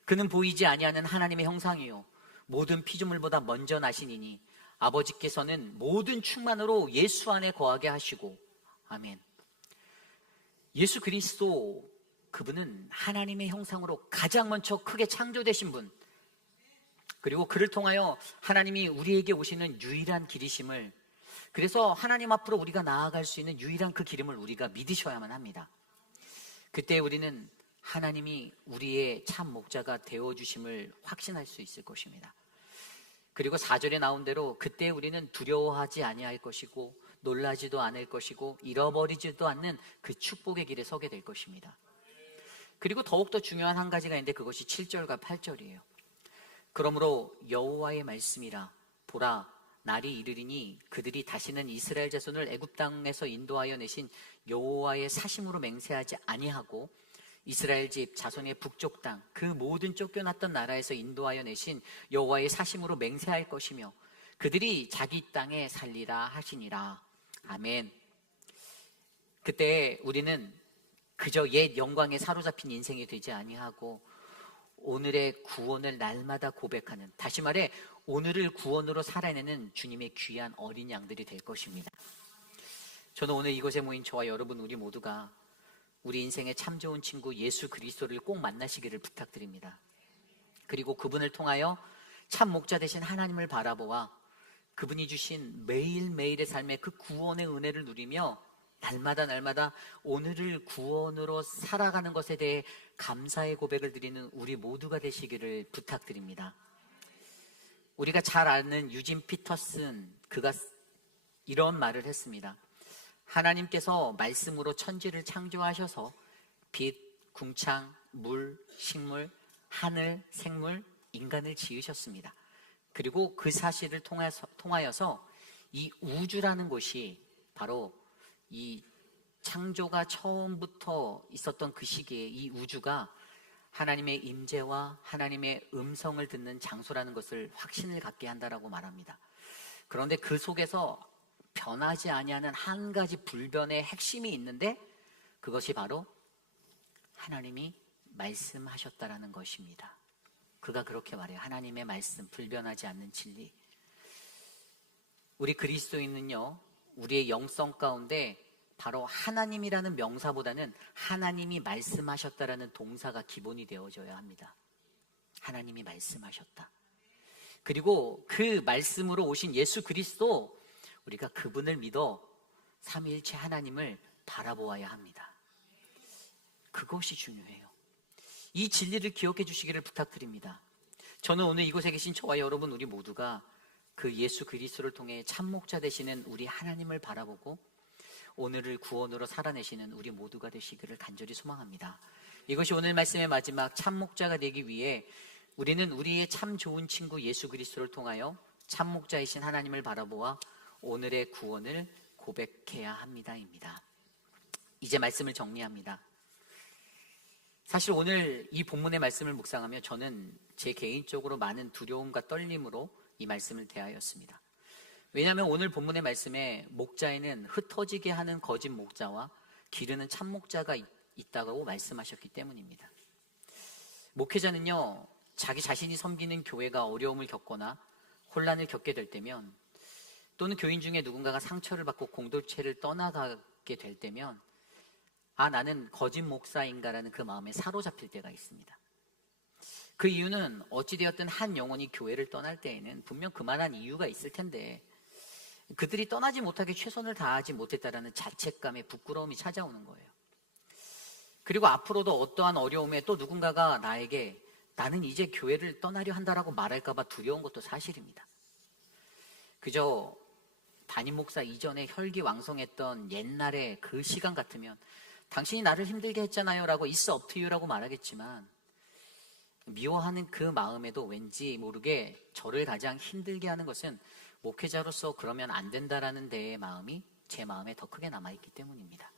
그는 보이지 아니하는 하나님의 형상이요 모든 피조물보다 먼저 나시니니 아버지께서는 모든 충만으로 예수 안에 거하게 하시고. 아멘. 예수 그리스도, 그분은 하나님의 형상으로 가장 먼저 크게 창조되신 분, 그리고 그를 통하여 하나님이 우리에게 오시는 유일한 길이심을, 그래서 하나님 앞으로 우리가 나아갈 수 있는 유일한 그 기름을 우리가 믿으셔야만 합니다. 그때 우리는 하나님이 우리의 참 목자가 되어주심을 확신할 수 있을 것입니다. 그리고 4절에 나온 대로 그때 우리는 두려워하지 아니할 것이고 놀라지도 않을 것이고 잃어버리지도 않는 그 축복의 길에 서게 될 것입니다. 그리고 더욱더 중요한 한 가지가 있는데 그것이 7절과 8절이에요. 그러므로 여호와의 말씀이라 보라 날이 이르리니 그들이 다시는 이스라엘 자손을 애굽 땅에서 인도하여 내신 여호와의 사심으로 맹세하지 아니하고 이스라엘 집 자손의 북쪽 땅 그 모든 쫓겨났던 나라에서 인도하여 내신 여호와의 사심으로 맹세할 것이며 그들이 자기 땅에 살리라 하시니라. 아멘. 그때 우리는 그저 옛 영광에 사로잡힌 인생이 되지 아니하고 오늘의 구원을 날마다 고백하는, 다시 말해 오늘을 구원으로 살아내는 주님의 귀한 어린 양들이 될 것입니다. 저는 오늘 이곳에 모인 저와 여러분 우리 모두가 우리 인생의 참 좋은 친구 예수 그리스도를 꼭 만나시기를 부탁드립니다. 그리고 그분을 통하여 참 목자 되신 하나님을 바라보아 그분이 주신 매일매일의 삶의 그 구원의 은혜를 누리며 날마다 오늘을 구원으로 살아가는 것에 대해 감사의 고백을 드리는 우리 모두가 되시기를 부탁드립니다. 우리가 잘 아는 유진 피터슨, 그가 이런 말을 했습니다. 하나님께서 말씀으로 천지를 창조하셔서 빛, 궁창, 물, 식물, 하늘, 생물, 인간을 지으셨습니다. 그리고 그 사실을 통하여서 이 우주라는 곳이 바로 이 창조가 처음부터 있었던 그 시기에 이 우주가 하나님의 임재와 하나님의 음성을 듣는 장소라는 것을 확신을 갖게 한다라고 말합니다. 그런데 그 속에서 변하지 아니하는 한 가지 불변의 핵심이 있는데 그것이 바로 하나님이 말씀하셨다라는 것입니다. 그가 그렇게 말해요. 하나님의 말씀, 불변하지 않는 진리. 우리 그리스도인은요, 우리의 영성 가운데 바로 하나님이라는 명사보다는 하나님이 말씀하셨다라는 동사가 기본이 되어져야 합니다. 하나님이 말씀하셨다. 그리고 그 말씀으로 오신 예수 그리스도, 우리가 그분을 믿어 삼위일체 하나님을 바라보아야 합니다. 그것이 중요해요. 이 진리를 기억해 주시기를 부탁드립니다. 저는 오늘 이곳에 계신 저와 여러분 우리 모두가 그 예수 그리스도를 통해 참목자 되시는 우리 하나님을 바라보고 오늘을 구원으로 살아내시는 우리 모두가 되시기를 간절히 소망합니다. 이것이 오늘 말씀의 마지막 참목자가 되기 위해 우리는 우리의 참 좋은 친구 예수 그리스도를 통하여 참목자이신 하나님을 바라보아 오늘의 구원을 고백해야 합니다입니다. 이제 말씀을 정리합니다. 사실 오늘 이 본문의 말씀을 묵상하며 저는 제 개인적으로 많은 두려움과 떨림으로 이 말씀을 대하였습니다. 왜냐하면 오늘 본문의 말씀에 목자에는 흩어지게 하는 거짓 목자와 기르는 참 목자가 있다고 말씀하셨기 때문입니다. 목회자는요, 자기 자신이 섬기는 교회가 어려움을 겪거나 혼란을 겪게 될 때면, 또는 교인 중에 누군가가 상처를 받고 공동체를 떠나가게 될 때면, 아, 나는 거짓 목사인가라는 그 마음에 사로잡힐 때가 있습니다. 그 이유는 어찌되었든 한 영혼이 교회를 떠날 때에는 분명 그만한 이유가 있을 텐데 그들이 떠나지 못하게 최선을 다하지 못했다라는 자책감에 부끄러움이 찾아오는 거예요. 그리고 앞으로도 어떠한 어려움에 또 누군가가 나에게 나는 이제 교회를 떠나려 한다라고 말할까봐 두려운 것도 사실입니다. 그저 담임 목사 이전에 혈기왕성했던 옛날의 그 시간 같으면 당신이 나를 힘들게 했잖아요 라고 It's up to you라고 말하겠지만, 미워하는 그 마음에도 왠지 모르게 저를 가장 힘들게 하는 것은 목회자로서 그러면 안 된다라는 데의 마음이 제 마음에 더 크게 남아있기 때문입니다.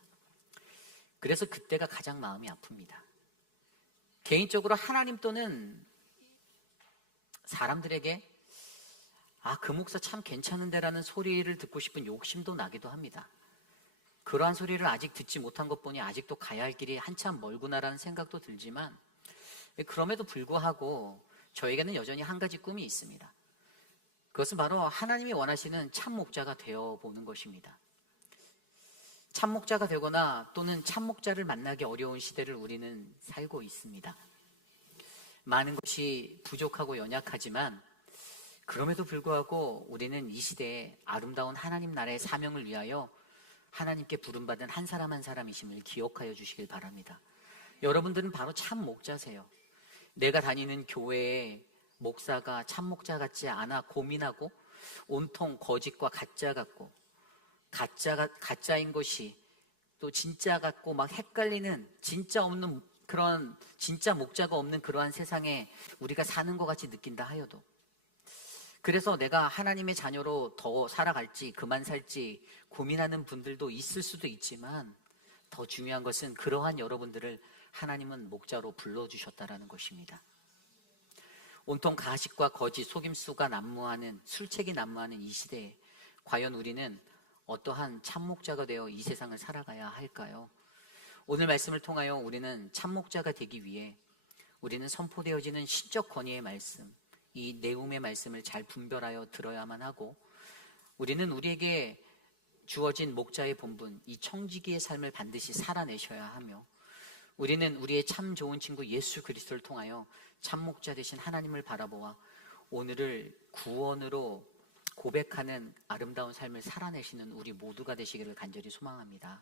그래서 그때가 가장 마음이 아픕니다. 개인적으로 하나님 또는 사람들에게 아, 그 목사 참 괜찮은데 라는 소리를 듣고 싶은 욕심도 나기도 합니다. 그러한 소리를 아직 듣지 못한 것 보니 아직도 가야 할 길이 한참 멀구나라는 생각도 들지만, 그럼에도 불구하고 저에게는 여전히 한 가지 꿈이 있습니다. 그것은 바로 하나님이 원하시는 참 목자가 되어보는 것입니다. 참 목자가 되거나 또는 참 목자를 만나기 어려운 시대를 우리는 살고 있습니다. 많은 것이 부족하고 연약하지만 그럼에도 불구하고 우리는 이 시대에 아름다운 하나님 나라의 사명을 위하여 하나님께 부름받은 한 사람 한 사람이심을 기억하여 주시길 바랍니다. 여러분들은 바로 참 목자세요. 내가 다니는 교회에 목사가 참목자 같지 않아 고민하고 온통 거짓과 가짜 같고 가짜인 것이 또 진짜 같고 막 헷갈리는 진짜 없는 그런 진짜 목자가 없는 그러한 세상에 우리가 사는 것 같이 느낀다 하여도, 그래서 내가 하나님의 자녀로 더 살아갈지 그만 살지 고민하는 분들도 있을 수도 있지만, 더 중요한 것은 그러한 여러분들을 하나님은 목자로 불러주셨다라는 것입니다. 온통 가식과 거짓, 속임수가 난무하는, 술책이 난무하는 이 시대에 과연 우리는 어떠한 참목자가 되어 이 세상을 살아가야 할까요? 오늘 말씀을 통하여 우리는 참목자가 되기 위해 우리는 선포되어지는 신적 권위의 말씀, 이 내음의 말씀을 잘 분별하여 들어야만 하고, 우리는 우리에게 주어진 목자의 본분, 이 청지기의 삶을 반드시 살아내셔야 하며, 우리는 우리의 참 좋은 친구 예수 그리스도를 통하여 참목자 되신 하나님을 바라보아 오늘을 구원으로 고백하는 아름다운 삶을 살아내시는 우리 모두가 되시기를 간절히 소망합니다.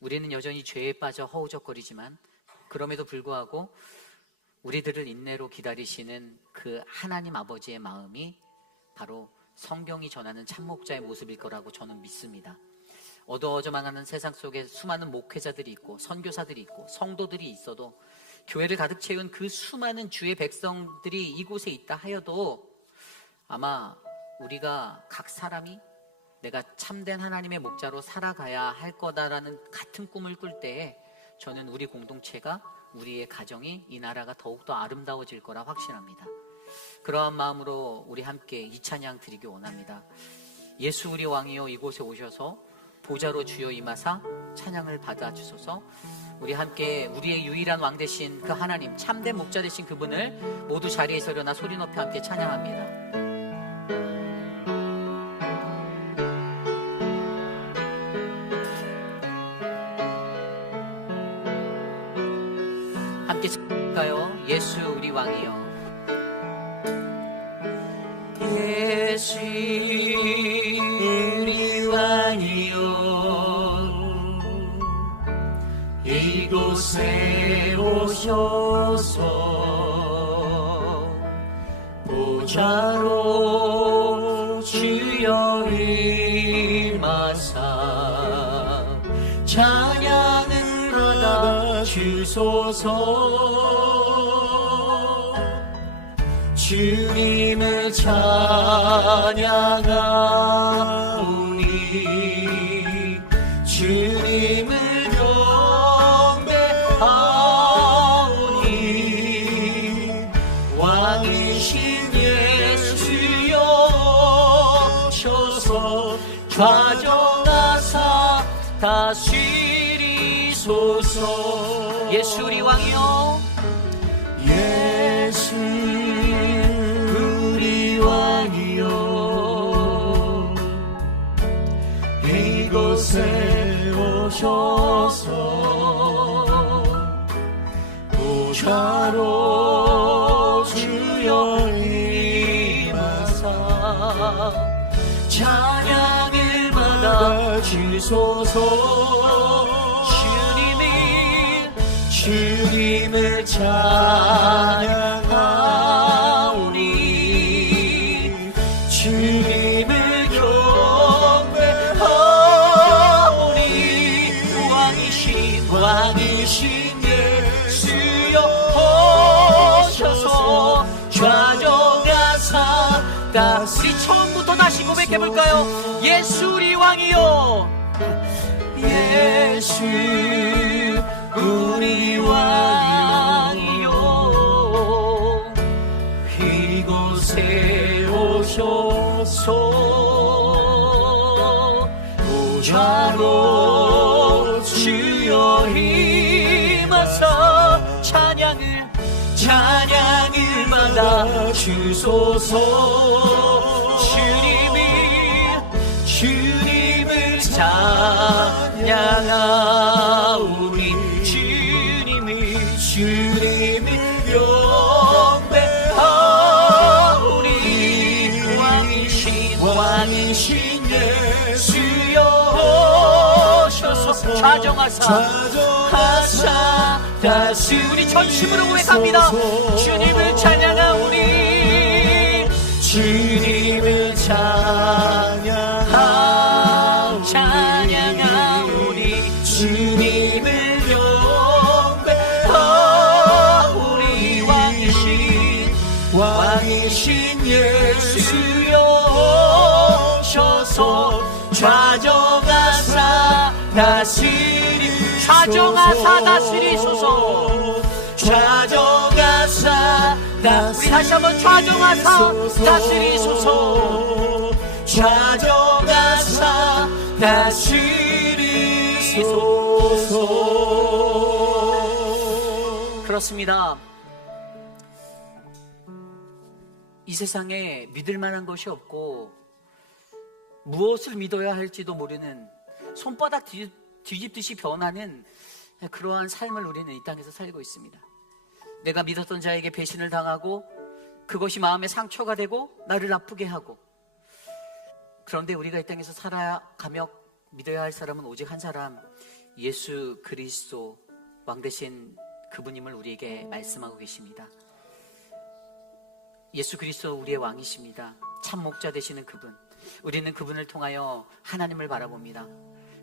우리는 여전히 죄에 빠져 허우적거리지만 그럼에도 불구하고 우리들을 인내로 기다리시는 그 하나님 아버지의 마음이 바로 성경이 전하는 참목자의 모습일 거라고 저는 믿습니다. 어두워져 망하는 세상 속에 수많은 목회자들이 있고 선교사들이 있고 성도들이 있어도, 교회를 가득 채운 그 수많은 주의 백성들이 이곳에 있다 하여도, 아마 우리가 각 사람이 내가 참된 하나님의 목자로 살아가야 할 거다라는 같은 꿈을 꿀 때에 저는 우리 공동체가, 우리의 가정이, 이 나라가 더욱더 아름다워질 거라 확신합니다. 그러한 마음으로 우리 함께 이 찬양 드리기 원합니다. 예수 우리 왕이여 이곳에 오셔서 보좌로 주여 임하사 찬양을 받아주소서. 우리 함께 우리의 유일한 왕 되신 그 하나님, 참된 목자 되신 그분을 모두 자리에서 일어나 소리 높여 함께 찬양합니다. 함께 찬양할까요? 예수 우리 왕이여. 예수 우리 왕이여 이곳에 오셔서 보좌로 주여 임하사 찬양을 받아 주소서. 주님을 찬양하오니 주님을 경배하오니 왕이신 예수여 오셔서 좌정하사 다스리소서. 예수 우리 왕이여. 예수 우리 왕이여 이곳에 오셔서 보좌로 주여 임하사 찬양을 받아 주소서. 주님을 찬양하오니 주님을 경배하오니 왕이신 예수여 오셔서 좌정하사 우리 처음부터 다시 고백해볼까요? 예수 우리 왕이여. 예수 우리 왕이여 이곳에 오셔서 보좌로 주여 임하사 찬양을 받아 주소서. 주님을 찬양하오니 주님을 경배하오니 왕이신 예수여 오셔서 좌정하사 다시 우리 전심으로 고백합니다. 주님을 찬양하오니 주님을 찬양하오니 주님을 경배하오니 왕이신 예수여 오셔서 좌정하사 다스리소서 좌정하사 우리 다시 한번 좌정하사 다스리소서 좌정하사 다스리소서. 그렇습니다. 이 세상에 믿을 만한 것이 없고 무엇을 믿어야 할지도 모르는 손바닥 뒤집듯이 변하는 그러한 삶을 우리는 이 땅에서 살고 있습니다. 내가 믿었던 자에게 배신을 당하고 그것이 마음에 상처가 되고 나를 아프게 하고, 그런데 우리가 이 땅에서 살아가며 믿어야 할 사람은 오직 한 사람, 예수 그리스도 왕 되신 그분임을 우리에게 말씀하고 계십니다. 예수 그리스도 우리의 왕이십니다. 참 목자 되시는 그분, 우리는 그분을 통하여 하나님을 바라봅니다.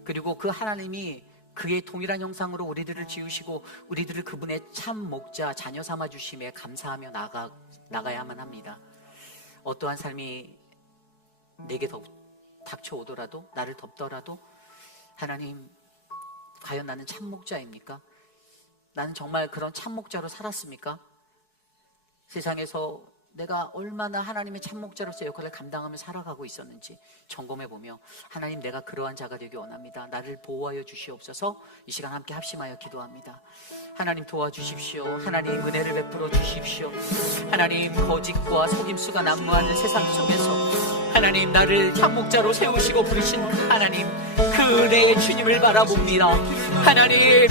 그리고 그 하나님이 그의 동일한 형상으로 우리들을 지으시고 우리들을 그분의 참 목자 자녀 삼아 주심에 감사하며 나가야만 합니다. 어떠한 삶이 내게 닥쳐오더라도, 나를 덮더라도, 하나님, 과연 나는 참 목자입니까? 나는 정말 그런 참 목자로 살았습니까? 세상에서 내가 얼마나 하나님의 참목자로서 역할을 감당하며 살아가고 있었는지 점검해보며, 하나님, 내가 그러한 자가 되기 원합니다. 나를 보호하여 주시옵소서. 이 시간 함께 합심하여 기도합니다. 하나님, 도와주십시오. 하나님, 은혜를 베풀어 주십시오. 하나님, 거짓과 속임수가 난무하는 세상 속에서 하나님, 나를 참목자로 세우시고 부르신 그 하나님, 그 은혜의 주님을 바라봅니다. 하나님,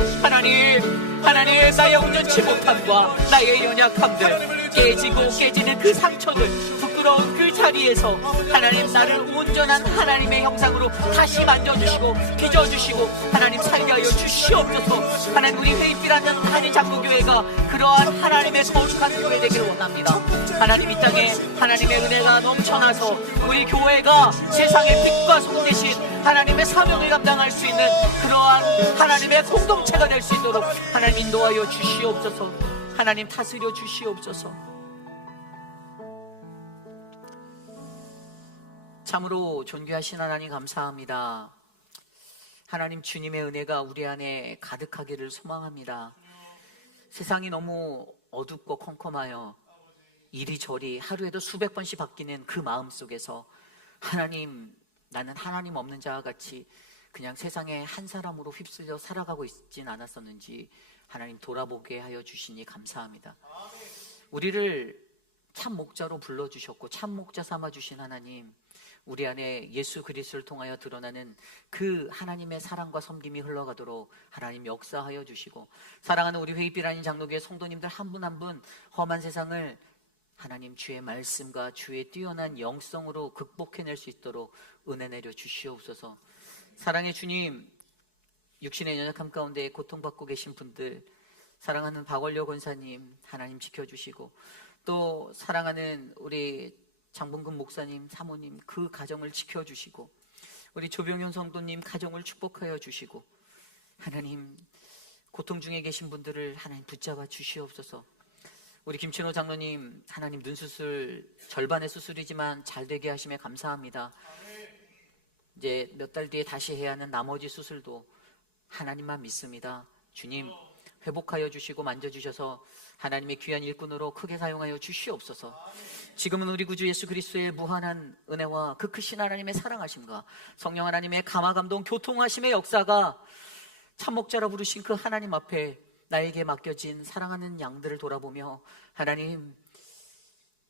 나의 온전치 못함과 나의 연약함들, 깨지고 깨지는 그 상처들, 부끄러운 그 자리에서 하나님, 나를 온전한 하나님의 형상으로 다시 만져주시고 빚어주시고 하나님, 살게 하여 주시옵소서. 하나님, 우리 회의비라는 한인장로교회가 그러한 하나님의 거룩한 교회 되기를 원합니다. 하나님, 이 땅에 하나님의 은혜가 넘쳐나서 우리 교회가 세상의 빛과 소금 되신 하나님의 사명을 감당할 수 있는 그러한 하나님의 공동체가 될 수 있도록 하나님 인도하여 주시옵소서. 하나님, 다스려 주시옵소서. 참으로 존귀하신 하나님, 감사합니다. 하나님, 주님의 은혜가 우리 안에 가득하기를 소망합니다. 세상이 너무 어둡고 컴컴하여 이리저리 하루에도 수백 번씩 바뀌는 그 마음 속에서 하나님, 나는 하나님 없는 자와 같이 그냥 세상의 한 사람으로 휩쓸려 살아가고 있진 않았었는지 하나님, 돌아보게 하여 주시니 감사합니다. 우리를 참 목자로 불러주셨고 참 목자 삼아주신 하나님, 우리 안에 예수 그리스도를 통하여 드러나는 그 하나님의 사랑과 섬김이 흘러가도록 하나님 역사하여 주시고, 사랑하는 우리 회의비라는 장로교회 성도님들 한 분 한 분 험한 세상을 하나님, 주의 말씀과 주의 뛰어난 영성으로 극복해낼 수 있도록 은혜 내려 주시옵소서. 사랑의 주님, 육신의 연약함 가운데 고통받고 계신 분들, 사랑하는 박원려 권사님 하나님 지켜주시고, 또 사랑하는 우리 장봉근 목사님, 사모님 그 가정을 지켜주시고, 우리 조병현 성도님 가정을 축복하여 주시고, 하나님, 고통 중에 계신 분들을 하나님 붙잡아 주시옵소서. 우리 김춘호 장로님, 하나님 눈수술 절반의 수술이지만 잘 되게 하심에 감사합니다. 이제 몇 달 뒤에 다시 해야 하는 나머지 수술도 하나님만 믿습니다. 주님, 회복하여 주시고 만져주셔서 하나님의 귀한 일꾼으로 크게 사용하여 주시옵소서. 지금은 우리 구주 예수 그리스도의 무한한 은혜와 그 크신 하나님의 사랑하심과 성령 하나님의 감화감동 교통하심의 역사가 참목자라 부르신 그 하나님 앞에 나에게 맡겨진 사랑하는 양들을 돌아보며, 하나님,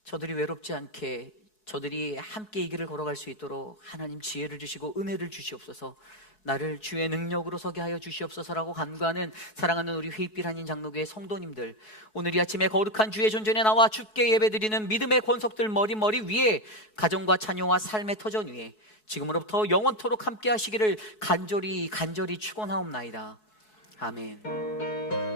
저들이 외롭지 않게 저들이 함께 이 길을 걸어갈 수 있도록 하나님 지혜를 주시고 은혜를 주시옵소서. 나를 주의 능력으로 서게 하여 주시옵소서라고 간구하는 사랑하는 우리 회의빛 한인 장로교회 성도님들, 오늘 이 아침에 거룩한 주의 존전에 나와 주께 예배드리는 믿음의 권속들 머리 위에 가정과 자녀와 삶의 터전 위에 지금으로부터 영원토록 함께 하시기를 간절히 축원하옵나이다. 아멘.